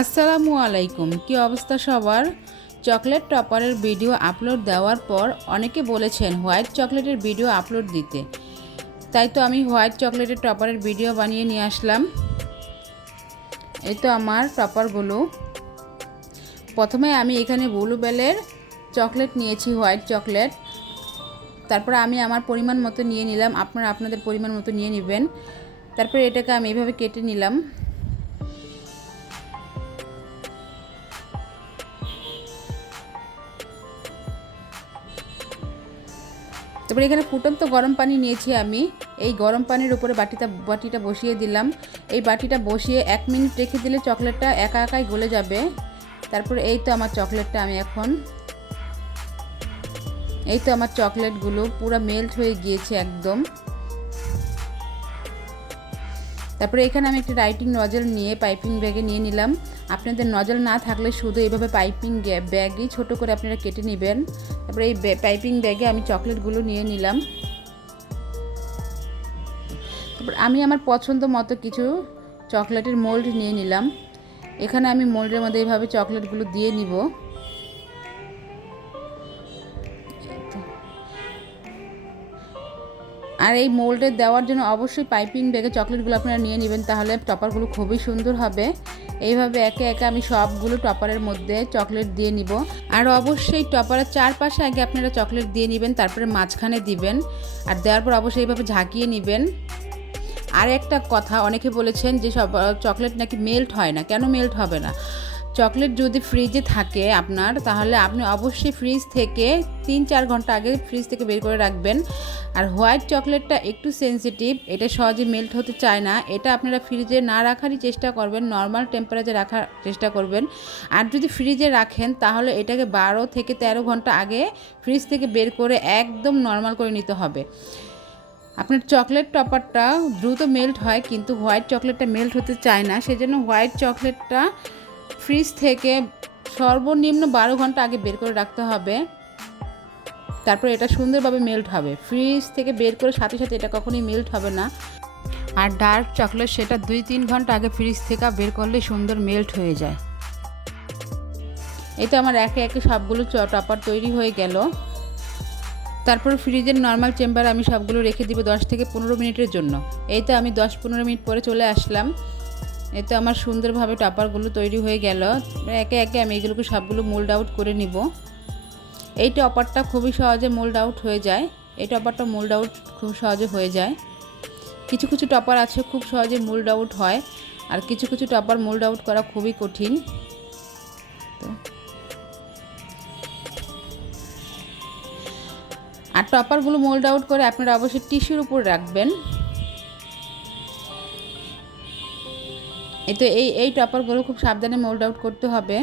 আসসালামু আলাইকুম। কি অবস্থা সবার? চকলেট টপারের ভিডিও আপলোড দেওয়ার পর অনেকে বলেছেন হোয়াইট চকলেটের ভিডিও আপলোড দিতে। তাই তো আমি হোয়াইট চকলেটের টপারের ভিডিও বানিয়ে নিয়ে আসলাম। এই তো আমার টপারগুলো। প্রথমে আমি এখানে ব্লু বেলের চকলেট নিয়েছি, হোয়াইট চকলেট। তারপরে আমি আমার পরিমাণ মতো নিয়ে নিলাম। আপনারা আপনাদের পরিমাণ মতো নিয়ে নেবেন। তারপরে এটাকে আমি এভাবে কেটে নিলাম। তারপরে এখানে ফুটন্ত গরম পানি নিয়েছি আমি। এই গরম পানির উপরে বাটিটা বাটিটা বসিয়ে দিলাম। এই বাটিটা বসিয়ে এক মিনিট রেখে দিলে চকলেটটা একা একাই গলে যাবে। তারপরে এই তো আমার চকলেটটা আমি এখন। এই তো আমার চকলেটগুলো পুরো মেল্ট হয়ে গিয়েছে একদম। তারপরে এখানে আমি একটি রাইটিং নজল নিয়ে পাইপিং ব্যাগে নিয়ে নিলাম। আপনাদের নজল না থাকলে শুধু এইভাবে পাইপিং ব্যাগই ছোট করে আপনারা কেটে নেবেন। তারপরে এই পাইপিং ব্যাগে আমি চকলেটগুলো নিয়ে নিলাম। তারপর আমি আমার পছন্দ মতো কিছু চকলেটের মোল্ড নিয়ে নিলাম। এখানে আমি মোল্ডের মধ্যে এইভাবে চকলেটগুলো দিয়ে নিব। আর এই মোল্ডে দেওয়ার জন্য অবশ্যই পাইপিং ব্যাগে চকলেটগুলো আপনারা নিয়ে নেবেন, তাহলে টপারগুলো খুবই সুন্দর হবে। এইভাবে একে একে আমি সবগুলো টপারের মধ্যে চকলেট দিয়ে নিব। আর অবশ্যই টপারের চারপাশে আগে আপনারা চকলেট দিয়ে নেবেন, তারপরে মাঝখানে দিবেন, আর দেওয়ার পর অবশ্যই এইভাবে ঝাঁকিয়ে নেবেন। আর একটা কথা, অনেকে বলেছেন যে সব, চকলেট নাকি মেল্ট হয় না। কেন মেল্ট হবে না? চকলেট যদি ফ্রিজে থাকে আপনার, তাহলে আপনি অবশ্যই ফ্রিজ থেকে তিন চার ঘণ্টা আগে ফ্রিজ থেকে বের করে রাখবেন। আর হোয়াইট চকলেটটা একটু সেন্সিটিভ, এটা সহজে মেল্ট হতে চায় না। এটা আপনারা ফ্রিজে না রাখারই চেষ্টা করবেন, নর্মাল টেম্পারেচার রাখার চেষ্টা করবেন। আর যদি ফ্রিজে রাখেন, তাহলে এটাকে বারো থেকে তেরো ঘণ্টা আগে ফ্রিজ থেকে বের করে একদম নর্মাল করে নিতে হবে। আপনার চকলেট টপারটা দ্রুত মেল্ট হয়, কিন্তু হোয়াইট চকলেটটা মেল্ট হতে চায় না। সেজন্য হোয়াইট চকলেটটা ফ্রিজ থেকে সর্বনিম্ন বারো ঘণ্টা আগে বের করে রাখতে হবে। তারপর এটা সুন্দরভাবে মেল্ট হবে। ফ্রিজ থেকে বের করে সাথে সাথে এটা কখনোই মেল্ট হবে না। আর ডার্ক চকলেট সেটা দুই তিন ঘণ্টা আগে ফ্রিজ থেকে বের করলে সুন্দর মেল্ট হয়ে যায়। এই তো আমার একে একে সবগুলো টপার তৈরি হয়ে গেল। তারপর ফ্রিজের নর্মাল চেম্বারে আমি সবগুলো রেখে দিব দশ থেকে পনেরো মিনিটের জন্য। এই তো আমি দশ পনেরো মিনিট পরে চলে আসলাম। এতে আমার সুন্দরভাবে টপারগুলো তৈরি হয়ে গেল। একে একে আমি এগুলোকে সবগুলো মোল্ড আউট করে নিব। এই টপারটা খুবই সহজে মোল্ড আউট হয়ে যায়। এই টপারটা মোল্ড আউট খুব সহজে হয়ে যায়। কিছু কিছু টপার আছে খুব সহজে মোল্ড আউট হয়, আর কিছু কিছু টপার মোল্ড আউট করা খুবই কঠিন। তো আর টপারগুলো মোল্ড আউট করে আপনারা অবশ্যই টিস্যুর উপর রাখবেন। তো এই এই টপারগুলো খুব সাবধানে মোল্ড আউট করতে হবে।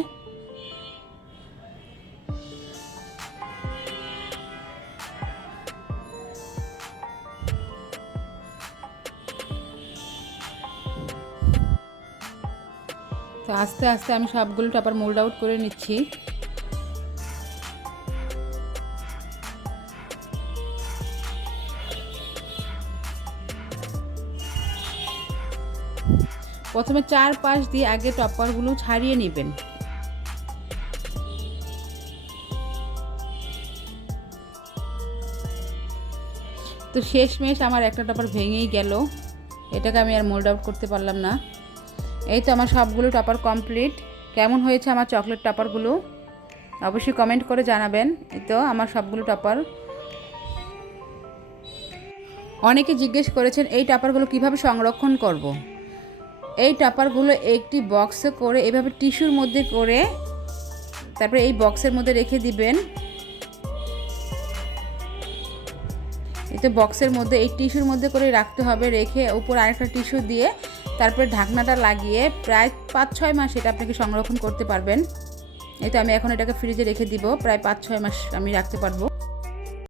তো আস্তে আস্তে আমি সবগুলো টপার মোল্ড আউট করে নিচ্ছি। প্রথমে চার পাশ দিয়ে আগে টপারগুলো ছাড়িয়ে নেবেন। তো শেষমেশ আমার একটা টপার ভেঙেই গেল। এটাকে আমি আর মোল্ড আউট করতে পারলাম না। এই তো আমার সবগুলো টপার কমপ্লিট কেমন হয়েছে আমার চকলেট টপারগুলো? অবশ্যই কমেন্ট করে জানাবেন। এই তো আমার সবগুলো টপার। অনেকে জিজ্ঞেস করেছেন, এই টাপারগুলো কীভাবে সংরক্ষণ করব। এই টাপারগুলো একটি বক্সে করে এভাবে টিস্যুর মধ্যে করে তারপরে এই বক্সের মধ্যে রেখে দিবেন। এই তো বক্সের মধ্যে, এই টিস্যুর মধ্যে করে রাখতে হবে, রেখে উপর আরেকটা টিস্যু দিয়ে তারপরে ঢাকনাটা লাগিয়ে প্রায় পাঁচ ছয় মাস এটা আপনাকে সংরক্ষণ করতে পারবেন। এই তো আমি এখন এটাকে ফ্রিজে রেখে দিব, প্রায় পাঁচ ছয় মাস আমি রাখতে পারব।